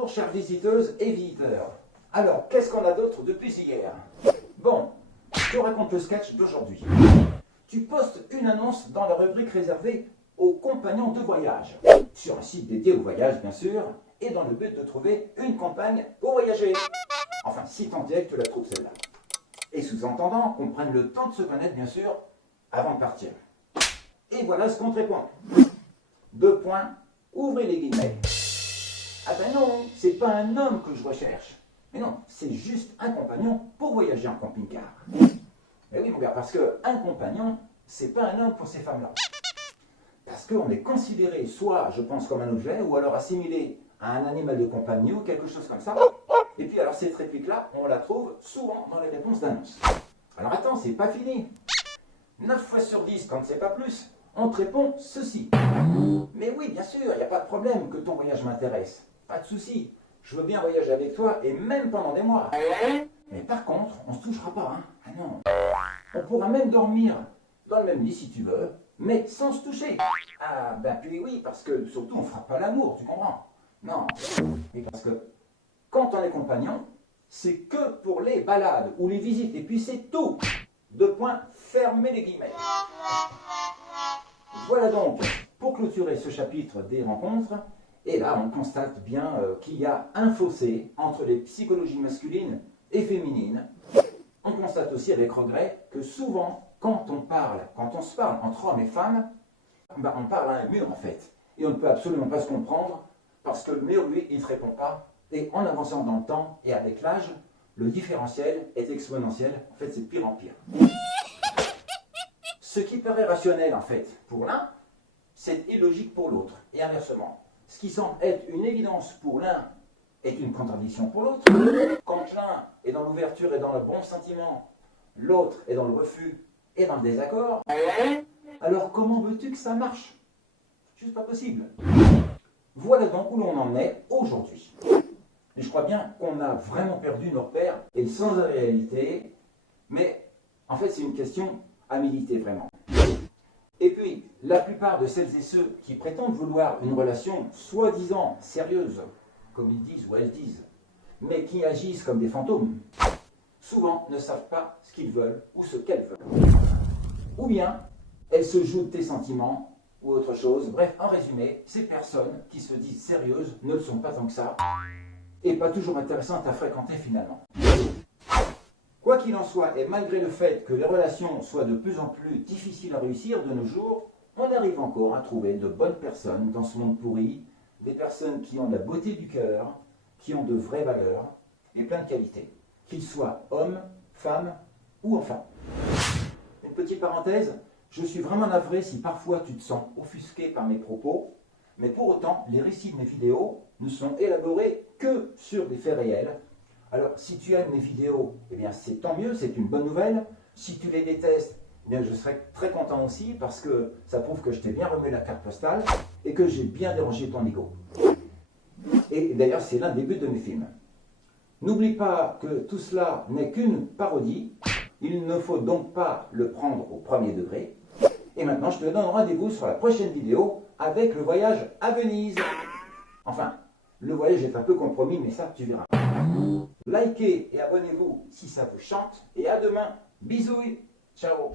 Bonjour chères visiteuses et visiteurs. Alors, qu'est-ce qu'on a d'autre depuis hier? Bon, je te raconte le sketch d'aujourd'hui. Tu postes une annonce dans la rubrique réservée aux compagnons de voyage, sur un site dédié au voyage bien sûr, et dans le but de trouver une compagne pour voyager. Enfin, si tant est que tu la trouves celle-là. Et sous-entendant qu'on prenne le temps de se connaître bien sûr, avant de partir. Et voilà ce qu'on te répond. 2 points, ouvrez les guillemets. Ah ben non, c'est pas un homme que je recherche. Mais non, c'est juste un compagnon pour voyager en camping-car. Mais oui mon gars, parce qu'un compagnon, c'est pas un homme pour ces femmes-là. Parce qu'on est considéré soit, je pense, comme un objet, ou alors assimilé à un animal de compagnie ou quelque chose comme ça. Et puis alors cette réplique-là, on la trouve souvent dans les réponses d'annonces. Alors attends, c'est pas fini. 9 fois sur 10, quand c'est pas plus, on te répond ceci. Mais oui, bien sûr, il n'y a pas de problème que ton voyage m'intéresse. Pas de souci. Je veux bien voyager avec toi et même pendant des mois. Mais par contre, on se touchera pas, hein. Ah non. On pourra même dormir dans le même lit si tu veux, mais sans se toucher. Ah ben puis oui, parce que surtout on fera pas l'amour, tu comprends? Non. Et parce que quand on est compagnon, c'est que pour les balades ou les visites, et puis c'est tout. 2 points, fermez les guillemets. Voilà donc, pour clôturer ce chapitre des rencontres, et là on constate bien qu'il y a un fossé entre les psychologies masculines et féminines. On constate aussi avec regret que souvent, quand on se parle entre hommes et femmes, ben on parle à un mur en fait. Et on ne peut absolument pas se comprendre, parce que le mur, lui, il ne te répond pas. Et en avançant dans le temps et avec l'âge, le différentiel est exponentiel. En fait, c'est de pire en pire. Ce qui paraît rationnel, en fait, pour l'un, c'est illogique pour l'autre. Et inversement. Ce qui semble être une évidence pour l'un est une contradiction pour l'autre. Quand l'un est dans l'ouverture et dans le bon sentiment, l'autre est dans le refus et dans le désaccord, alors comment veux-tu que ça marche? Juste pas possible. Voilà donc où l'on en est aujourd'hui. Et je crois bien qu'on a vraiment perdu nos repères et le sens de la réalité, mais en fait c'est une question à militer vraiment. Et puis, la plupart de celles et ceux qui prétendent vouloir une relation soi-disant sérieuse, comme ils disent ou elles disent, mais qui agissent comme des fantômes, souvent ne savent pas ce qu'ils veulent ou ce qu'elles veulent. Ou bien, elles se jouent de tes sentiments ou autre chose. Bref, en résumé, ces personnes qui se disent sérieuses ne le sont pas tant que ça, et pas toujours intéressantes à fréquenter finalement. Quoi qu'il en soit, et malgré le fait que les relations soient de plus en plus difficiles à réussir de nos jours, on arrive encore à trouver de bonnes personnes dans ce monde pourri, des personnes qui ont de la beauté du cœur, qui ont de vraies valeurs et plein de qualités, qu'ils soient hommes, femmes ou enfants. Une petite parenthèse, je suis vraiment navré si parfois tu te sens offusqué par mes propos, mais pour autant, les récits de mes vidéos ne sont élaborés que sur des faits réels. Alors, si tu aimes mes vidéos, eh bien c'est tant mieux, c'est une bonne nouvelle. Si tu les détestes, eh bien je serai très content aussi parce que ça prouve que je t'ai bien remué la carte postale et que j'ai bien dérangé ton ego. Et d'ailleurs, c'est l'un des buts de mes films. N'oublie pas que tout cela n'est qu'une parodie. Il ne faut donc pas le prendre au premier degré. Et maintenant, je te donne rendez-vous sur la prochaine vidéo avec le voyage à Venise. Enfin, le voyage est un peu compromis, mais ça, tu verras. Likez et abonnez-vous si ça vous chante. Et à demain. Bisous. Ciao.